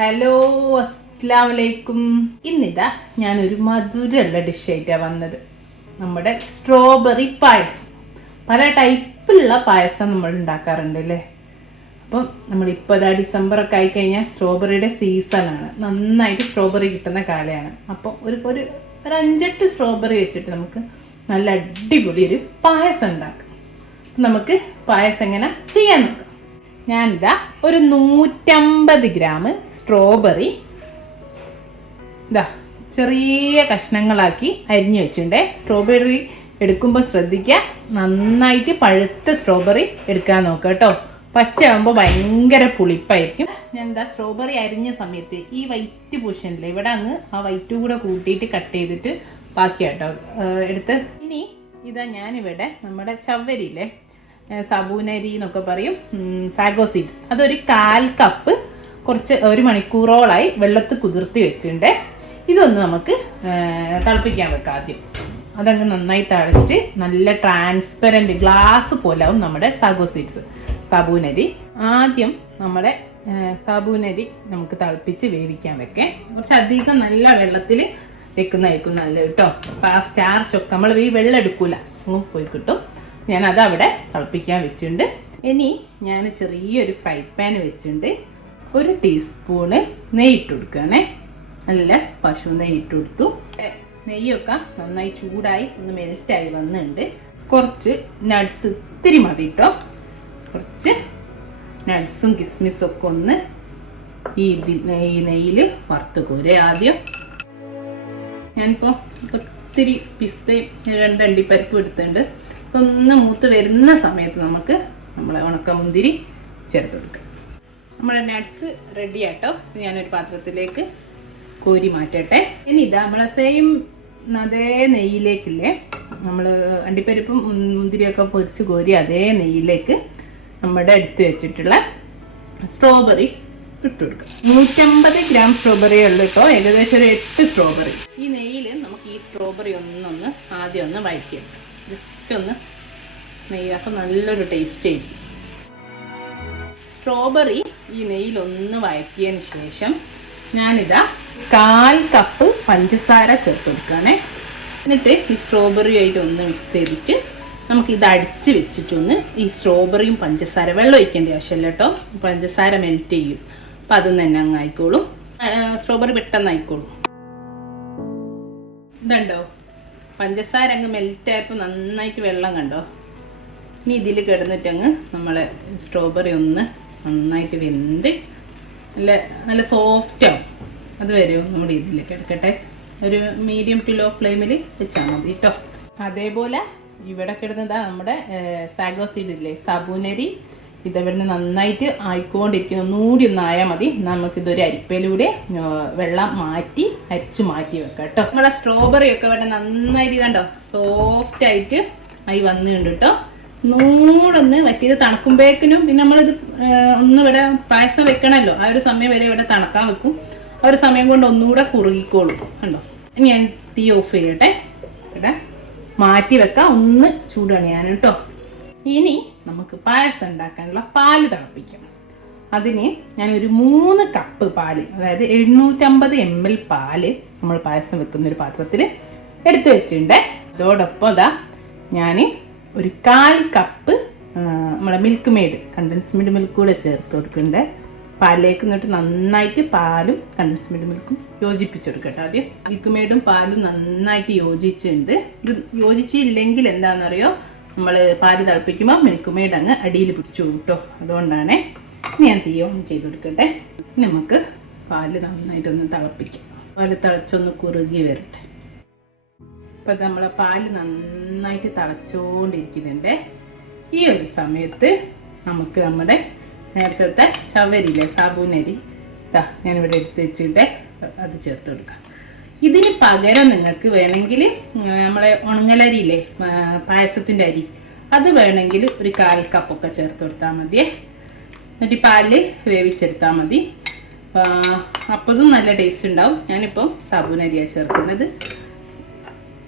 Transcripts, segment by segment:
Hello, അസ്സലാമലൈക്കും. ഇന്നിതാ ഞാനൊരു മധുരമുള്ള ഡിഷായിട്ടാണ് വന്നത്. നമ്മുടെ സ്ട്രോബെറി പായസം. പല ടൈപ്പിലുള്ള പായസം നമ്മൾ ഉണ്ടാക്കാറുണ്ട് അല്ലേ. അപ്പം നമ്മളിപ്പോൾ ഇതാ ഡിസംബറൊക്കെ ആയിക്കഴിഞ്ഞാൽ സ്ട്രോബെറിയുടെ സീസണാണ്. നന്നായിട്ട് സ്ട്രോബെറി കിട്ടുന്ന കാലമാണ്. അപ്പോൾ ഒരു 5-8 സ്ട്രോബെറി വെച്ചിട്ട് നമുക്ക് നല്ല അടിപൊളി ഒരു പായസം ഉണ്ടാക്കാം. നമുക്ക് പായസം എങ്ങനെ ചെയ്യാൻ നോക്കാം. ഞാനിതാ ഒരു 150 ഗ്രാം സ്ട്രോബെറി ഇതാ ചെറിയ കഷ്ണങ്ങളാക്കി അരിഞ്ഞു വെച്ചിട്ടുണ്ടേ. സ്ട്രോബെറി എടുക്കുമ്പോൾ ശ്രദ്ധിക്കുക, നന്നായിട്ട് പഴുത്ത സ്ട്രോബെറി എടുക്കാൻ നോക്കുക കേട്ടോ. പച്ചയാകുമ്പോൾ ഭയങ്കര പുളിപ്പായിരിക്കും. ഞാൻ എന്താ സ്ട്രോബെറി അരിഞ്ഞ സമയത്ത് ഈ വൈറ്റ് പോർഷനിൽ ഇവിടെ അങ്ങ് ആ വൈറ്റ് കൂടെ കൂട്ടിയിട്ട് കട്ട് ചെയ്തിട്ട് ബാക്കിയാട്ടോ എടുത്ത്. ഇനി ഇതാ ഞാനിവിടെ നമ്മുടെ ചവ്വരിയിലെ സബൂനരി എന്നൊക്കെ പറയും, സാഗോ സീഡ്സ്, അതൊരു 1/4 കപ്പ് കുറച്ച് 1 മണിക്കൂറോളായി വെള്ളത്തിൽ കുതിർത്തി വെച്ചിട്ടുണ്ട്. ഇതൊന്ന് നമുക്ക് തിളപ്പിക്കാൻ വെക്കാം. ആദ്യം അതങ്ങ് നന്നായി തിളച്ച് നല്ല ട്രാൻസ്പെറൻറ്റ് ഗ്ലാസ് പോലാവും നമ്മുടെ സാഗോ സീഡ്സ്, സാബൂനരി. ആദ്യം നമ്മുടെ സാബൂനരി നമുക്ക് തിളപ്പിച്ച് വേവിക്കാൻ വെക്കേ. കുറച്ചധികം നല്ല വെള്ളത്തിൽ വെക്കുന്നതായിരിക്കും നല്ല കേട്ടോ. അപ്പം ആ സ്റ്റാർച്ചൊക്കെ നമ്മൾ ഈ വെള്ളം എടുക്കൂല, അങ്ങ് പോയി കിട്ടും. ഞാനത് അവിടെ തിളപ്പിക്കാൻ വെച്ചിട്ടുണ്ട്. ഇനി ഞാൻ ചെറിയൊരു ഫ്രൈ പാൻ വെച്ചിട്ടുണ്ട്. 1 ടീസ്പൂണ് നെയ്യ് ഇട്ട് കൊടുക്കുകയാണേ. നല്ല പശു നെയ്യ് ഇട്ട് കൊടുത്തു. നെയ്യൊക്കെ നന്നായി ചൂടായി ഒന്ന് മെൽറ്റായി വന്നിട്ടുണ്ട്. കുറച്ച് നട്ട്സ് ഇത്തിരി മതി കേട്ടോ. കുറച്ച് നട്ട്സും കിസ്മിസും ഒക്കെ ഒന്ന് ഈ നെയ്യിൽ വറുത്ത് കോരുക. ആദ്യം ഞാനിപ്പോൾ ഒത്തിരി പിസ്തയും 2 അണ്ടിപ്പരിപ്പും എടുത്തിട്ടുണ്ട്. ഒന്ന് മൂത്ത് വരുന്ന സമയത്ത് നമുക്ക് നമ്മളെ ഉണക്കമുന്തിരി ചേർത്ത് കൊടുക്കാം. നമ്മുടെ നട്ട്സ് റെഡി ആട്ടോ. ഞാനൊരു പാത്രത്തിലേക്ക് കോരി മാറ്റട്ടെ. ഇനി ഇതാ നമ്മളെ സെയിം അതേ നെയ്യിലേക്കില്ലേ, നമ്മൾ അണ്ടിപ്പരിപ്പും മുന്തിരിയൊക്കെ പൊരിച്ച് കോരി അതേ നെയ്യിലേക്ക് നമ്മുടെ എടുത്ത് വെച്ചിട്ടുള്ള സ്ട്രോബെറി ഇട്ട് കൊടുക്കാം. 150 ഗ്രാം സ്ട്രോബെറി ഉള്ളു കേട്ടോ, ഏകദേശം ഒരു 8 സ്ട്രോബെറി. ഈ നെയ്യിൽ നമുക്ക് ഈ സ്ട്രോബെറി ആദ്യം ഒന്ന് വഴറ്റിയെടുക്കാം. ജസ്റ്റ് ഒന്ന് നെയ്യ്, അപ്പം നല്ലൊരു ടേസ്റ്റ് ആയിരിക്കും. സ്ട്രോബെറി ഈ നെയ്യിലൊന്ന് വഴറ്റിയതിന് ശേഷം ഞാനിതാ 1/4 കപ്പ് പഞ്ചസാര ചേർത്ത് കൊടുക്കുകയാണേ. എന്നിട്ട് ഈ സ്ട്രോബെറി ആയിട്ട് ഒന്ന് മിക്സ് ചെയ്തിട്ട് നമുക്കിത് അടിച്ച് വെച്ചിട്ടൊന്ന് ഈ സ്ട്രോബെറിയും പഞ്ചസാര, വെള്ളം ഒഴിക്കേണ്ട ആവശ്യമില്ല കേട്ടോ, പഞ്ചസാര മെൽറ്റ് ചെയ്യും. അപ്പം അതൊന്നും തന്നെ അങ്ങ് ആയിക്കോളും. സ്ട്രോബെറി പെട്ടെന്ന് ആയിക്കോളും. ഇതുണ്ടോ, പഞ്ചസാര അങ്ങ് മെൽറ്റായപ്പോൾ നന്നായിട്ട് വെള്ളം കണ്ടോ. ഇനി ഇതിൽ കിടന്നിട്ടങ്ങ് നമ്മളെ സ്ട്രോബെറി ഒന്ന് നന്നായിട്ട് വെന്ത് നല്ല സോഫ്റ്റ് ആവും. അതുവരെ നമ്മുടെ ഇതിലേക്ക് എടുക്കട്ടെ. ഒരു മീഡിയം ടു ലോ ഫ്ലെയിമിൽ വെച്ചാൽ മതി കേട്ടോ. അതേപോലെ ഇവിടെ കിടന്നതാ നമ്മുടെ സാഗോ സീഡ് ഇല്ലേ, സാബൂനരി, ഇതവിടെ നന്നായിട്ട് ആയിക്കൊണ്ടിരിക്കുന്നു. ഒന്നുകൂടി ഒന്നായാൽ മതി. നമുക്കിതൊരു അരിപ്പയിലൂടെ വെള്ളം മാറ്റി അരിച്ച് മാറ്റി വെക്കാം കേട്ടോ. നമ്മളെ സ്ട്രോബെറി ഒക്കെ ഇവിടെ നന്നായിട്ട് കണ്ടോ സോഫ്റ്റ് ആയിട്ട് ആയി വന്നിട്ടുണ്ട് കേട്ടോ. നൂടൊന്ന് വറ്റിയത് തണുക്കുമ്പോഴേക്കിനും പിന്നെ നമ്മളിത് ഒന്ന് ഇവിടെ പായസം വെക്കണമല്ലോ, ആ ഒരു സമയം വരെ ഇവിടെ തണുക്കാൻ വെക്കും. ആ ഒരു സമയം കൊണ്ട് ഒന്നുകൂടെ കുറുകിക്കോളും കണ്ടോ. ഇനി ഞാൻ തീ ഓഫ് ചെയ്യട്ടെ, ഇവിടെ മാറ്റി വെക്കാം, ഒന്ന് ചൂടണിയാൻ കേട്ടോ. ഇനി നമുക്ക് പായസം ഉണ്ടാക്കാനുള്ള പാല് തിളപ്പിക്കാം. അതിന് ഞാനൊരു 3 കപ്പ് പാല്, അതായത് 750 ml പാല് നമ്മൾ പായസം വെക്കുന്ന ഒരു പാത്രത്തിൽ എടുത്തു വെച്ചിട്ടുണ്ട്. അതോടൊപ്പം ഇതാ ഞാൻ ഒരു 1/4 കപ്പ് നമ്മളെ മിൽക്ക് മെയ്ഡ്, കണ്ടൻസ്ഡ് മിൽക്ക് കൂടെ ചേർത്ത് കൊടുക്കുന്നുണ്ട് പാലിലേക്ക്. എന്നിട്ട് നന്നായിട്ട് പാലും കണ്ടൻസ്ഡ് മിൽക്കും യോജിപ്പിച്ചെടുക്കട്ടെ. ആദ്യം മിൽക്ക് മെയ്ഡും പാലും നന്നായിട്ട് യോജിച്ചിട്ടുണ്ട്. ഇത് യോജിച്ചില്ലെങ്കിൽ എന്താണെന്നറിയോ, നമ്മൾ പാല് തിളപ്പിക്കുമ്പോൾ മിൽക്ക് മെയ്ഡ് അങ്ങ് അടിയിൽ പിടിച്ചു കേട്ടോ. അതുകൊണ്ടാണ് ഞാൻ തീ ഓൺ ചെയ്ത് കൊടുക്കട്ടെ. നമുക്ക് പാല് നന്നായിട്ടൊന്ന് തിളപ്പിക്കാം. പാല് തിളച്ചൊന്ന് കുറുകി വരട്ടെ. ഇപ്പം നമ്മളെ പാല് നന്നായിട്ട് തിളച്ചുകൊണ്ടിരിക്കുന്നുണ്ട്. ഈ ഒരു സമയത്ത് നമുക്ക് നമ്മുടെ നേരത്തെ ചവരില്ലേ, സാബൂനരി, ഞാനിവിടെ എടുത്ത് വെച്ചിട്ട് അത് ചേർത്ത് കൊടുക്കാം. ഇതിന് പകരം നിങ്ങൾക്ക് വേണമെങ്കിൽ നമ്മളെ ഉണങ്ങലരിയില്ലേ, പായസത്തിൻ്റെ അരി, അത് വേണമെങ്കിൽ ഒരു 1/4 കപ്പൊക്കെ ചേർത്ത് കൊടുത്താൽ മതിയേ. എന്നിട്ട് പാലിൽ വേവിച്ചെടുത്താൽ മതി. അപ്പോൾ ഇതും നല്ല ടേസ്റ്റ് ഉണ്ടാവും. ഞാനിപ്പം സാബൂനരിയാണ് ചേർക്കുന്നത്.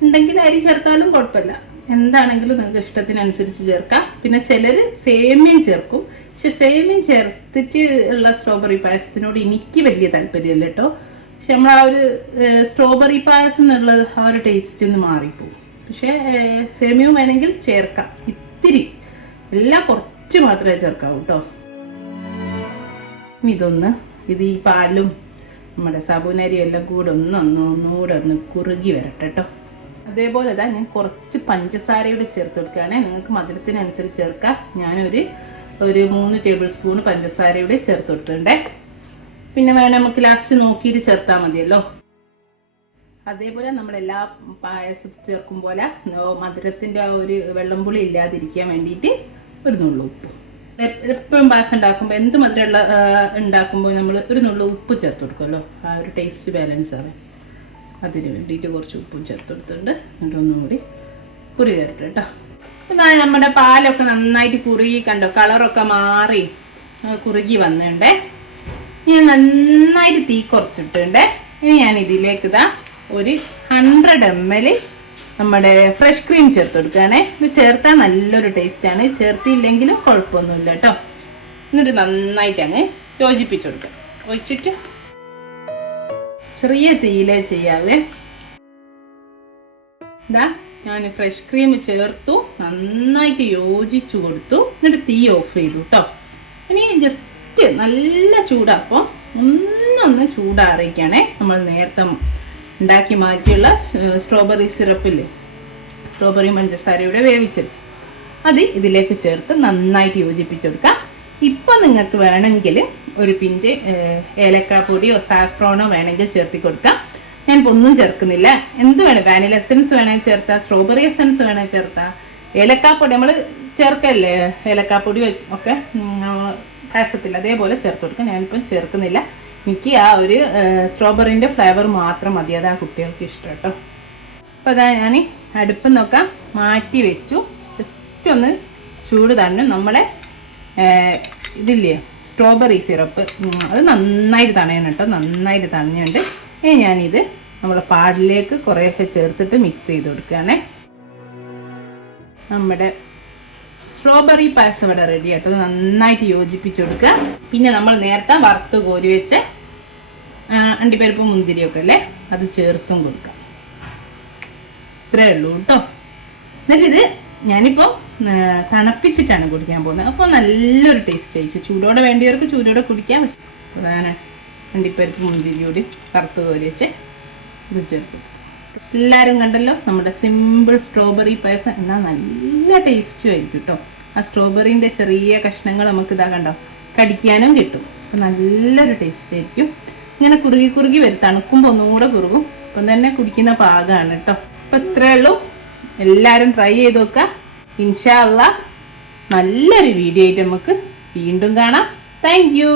ഉണ്ടെങ്കിൽ അരി ചേർത്താലും കുഴപ്പമില്ല, എന്താണെങ്കിലും നിങ്ങൾക്ക് ഇഷ്ടത്തിനനുസരിച്ച് ചേർക്കാം. പിന്നെ ചിലർ സേമിയം ചേർക്കും. പക്ഷെ സേമിയം ചേർത്തിട്ട് ഉള്ള സ്ട്രോബെറി പായസത്തിനോട് എനിക്ക് വലിയ താല്പര്യമില്ല കേട്ടോ. പക്ഷെ നമ്മൾ ആ ഒരു സ്ട്രോബെറി പായസം എന്നുള്ളത് ആ ഒരു ടേസ്റ്റ് ഒന്ന് മാറിപ്പോവും. പക്ഷെ സേമിയവും വേണമെങ്കിൽ ചേർക്കാം, ഇത്തിരി, എല്ലാം കുറച്ച് മാത്രമേ ചേർക്കാവൂ കേട്ടോ. ഇത് ഈ പാലും നമ്മുടെ സാബുനരിയും എല്ലാം കൂടെ ഒന്നുകൂടെ ഒന്ന് കുറുകി വരട്ടെ കേട്ടോ. അതേപോലെ ഞാൻ കുറച്ച് പഞ്ചസാരയുടെ ചേർത്ത് കൊടുക്കുകയാണെ. നിങ്ങൾക്ക് മധുരത്തിനനുസരിച്ച് ചേർക്കാം. ഞാനൊരു 3 ടേബിൾ സ്പൂൺ പഞ്ചസാരയുടെ ചേർത്ത് കൊടുത്തിട്ടുണ്ടേ. പിന്നെ വേണം നമുക്ക് ലാസ്റ്റ് നോക്കിയിട്ട് ചേർത്താൽ മതിയല്ലോ. അതേപോലെ നമ്മളെല്ലാ പായസത്തിൽ ചേർക്കും പോലെ മധുരത്തിൻ്റെ ആ ഒരു വെള്ളംപുളി ഇല്ലാതിരിക്കാൻ വേണ്ടിയിട്ട് ഒരു നുള്ളു ഉപ്പ്. എപ്പോഴും പായസം ഉണ്ടാക്കുമ്പോൾ എന്ത് മധുരമുള്ള ഉണ്ടാക്കുമ്പോൾ നമ്മൾ ഒരു നുള്ളു ഉപ്പ് ചേർത്ത് കൊടുക്കുമല്ലോ, ആ ഒരു ടേസ്റ്റ് ബാലൻസ് ആവാൻ. അതിന് വേണ്ടിയിട്ട് കുറച്ച് ഉപ്പും ചേർത്ത് കൊടുത്തിട്ടുണ്ട്. എന്നിട്ട് ഒന്നുകൂടി കുറി കയറട്ടെ കേട്ടോ. എന്നാൽ നമ്മുടെ പാലൊക്കെ നന്നായിട്ട് കുറുകി കണ്ടോ, കളറൊക്കെ മാറി കുറുകി വന്നിട്ടുണ്ടേ. ഞാൻ നന്നായിട്ട് തീ കുറച്ചിട്ടുണ്ടേ. ഇനി ഞാൻ ഇതിലേക്ക് ഒരു 100 ml നമ്മുടെ ഫ്രഷ് ക്രീം ചേർത്ത് കൊടുക്കുകയാണേ. ഇത് ചേർത്താൽ നല്ലൊരു ടേസ്റ്റാണ്, ചേർത്തില്ലെങ്കിലും കുഴപ്പമൊന്നുമില്ല കേട്ടോ. എന്നിട്ട് നന്നായിട്ട് അങ്ങ് യോജിപ്പിച്ചു കൊടുക്കാം. ഒഴിച്ചിട്ട് ചെറിയ തീയിലേ ചെയ്യാവേ. ഞാൻ ഫ്രഷ് ക്രീം ചേർത്തു, നന്നായിട്ട് യോജിച്ചു കൊടുത്തു. എന്നിട്ട് തീ ഓഫ് ചെയ്തു കേട്ടോ. ഇനി ജസ്റ്റ് നല്ല ചൂടാപ്പോൾ ഒന്നൊന്ന് ചൂടാറിയിക്കാണേ. നമ്മൾ നേരത്തെ ഉണ്ടാക്കി മാറ്റിയുള്ള സ്ട്രോബെറി സിറപ്പില്ലേ, സ്ട്രോബെറി പഞ്ചസാരയുടെ വേവിച്ചു അത് ഇതിലേക്ക് ചേർത്ത് നന്നായിട്ട് യോജിപ്പിച്ചു കൊടുക്കാം. ഇപ്പം നിങ്ങൾക്ക് വേണമെങ്കിൽ ഒരു പിഞ്ച് ഏലക്കാപ്പൊടിയോ സാഫ്രോണോ വേണമെങ്കിൽ ചേർത്തി കൊടുക്കാം. ഞാനിപ്പോൾ ഒന്നും ചേർക്കുന്നില്ല. എന്ത് വേണം, വാനില എസൻസ് വേണമെങ്കിൽ ചേർത്താം, സ്ട്രോബെറി എസൻസ് വേണമെങ്കിൽ ചേർത്താം, ഏലക്കാപ്പൊടി നമ്മൾ ചേർക്കല്ലേ, ഏലക്കാപ്പൊടി ഒക്കെ പായസത്തിൽ അതേപോലെ ചേർത്ത് കൊടുക്കാം. ഞാനിപ്പം ചേർക്കുന്നില്ല. എനിക്ക് ആ ഒരു സ്ട്രോബെറിൻ്റെ ഫ്ലേവർ മാത്രം മതി, അതാ കുട്ടികൾക്ക് ഇഷ്ടം കേട്ടോ. അപ്പോൾ അതാ ഞാൻ അടുപ്പ് നോക്കാം മാറ്റി വെച്ചു. ജസ്റ്റ് ഒന്ന് ചൂട് തണ്ണു. നമ്മളെ ഇതില്ലേ സ്ട്രോബെറി സിറപ്പ്, അത് നന്നായിട്ട് തണയണം കേട്ടോ. നന്നായിട്ട് തണഞ്ഞുണ്ട്. ഇനി ഞാനിത് നമ്മളെ പാലിലേക്ക് കുറേശ്ശെ ചേർത്തിട്ട് മിക്സ് ചെയ്ത് കൊടുക്കുകയാണേ. നമ്മുടെ സ്ട്രോബെറി പായസം ഇവിടെ റെഡി ആയിട്ട് നന്നായിട്ട് യോജിപ്പിച്ച് കൊടുക്കുക. പിന്നെ നമ്മൾ നേരത്തെ വറുത്ത് കോരി വെച്ച അണ്ടിപ്പരിപ്പ് മുന്തിരിയൊക്കെ അല്ലേ, അത് ചേർത്തും കൊടുക്കാം. ഇത്രേ ഉള്ളൂ കേട്ടോ. എന്നിട്ടിത് ഞാനിപ്പോൾ തണുപ്പിച്ചിട്ടാണ് കുടിക്കാൻ പോകുന്നത്. അപ്പോൾ നല്ലൊരു ടേസ്റ്റ് ആയിരിക്കും. ചൂടോടെ വേണ്ടിയവർക്ക് ചൂടോടെ കുടിക്കാം. പക്ഷേ പ്രധാന അണ്ടിപ്പരിപ്പ് മുന്തിരിയോടി വറുത്ത് കോരി വെച്ച് ഇത് ചേർത്ത്. എല്ലാവരും കണ്ടല്ലോ നമ്മുടെ സിമ്പിൾ സ്ട്രോബെറി പായസം. എന്നാൽ നല്ല ടേസ്റ്റും ആയിരിക്കും കേട്ടോ. ആ സ്ട്രോബെറിൻ്റെ ചെറിയ കഷ്ണങ്ങൾ നമുക്ക് ഇതാ കണ്ടോ കടിക്കാനും കിട്ടും. നല്ലൊരു ടേസ്റ്റ് ആയിരിക്കും. ഇങ്ങനെ കുറുകി വരും. തണുക്കുമ്പോൾ ഒന്നുകൂടെ കുറുകും. അപ്പം തന്നെ കുടിക്കുന്ന പാകമാണ് കേട്ടോ. അപ്പം ഇത്രയേ ഉള്ളൂ. എല്ലാവരും ട്രൈ ചെയ്ത് നോക്കുക. ഇൻഷാ അല്ലാഹ് നല്ലൊരു വീഡിയോ ആയിട്ട് നമുക്ക് വീണ്ടും കാണാം. Thank you.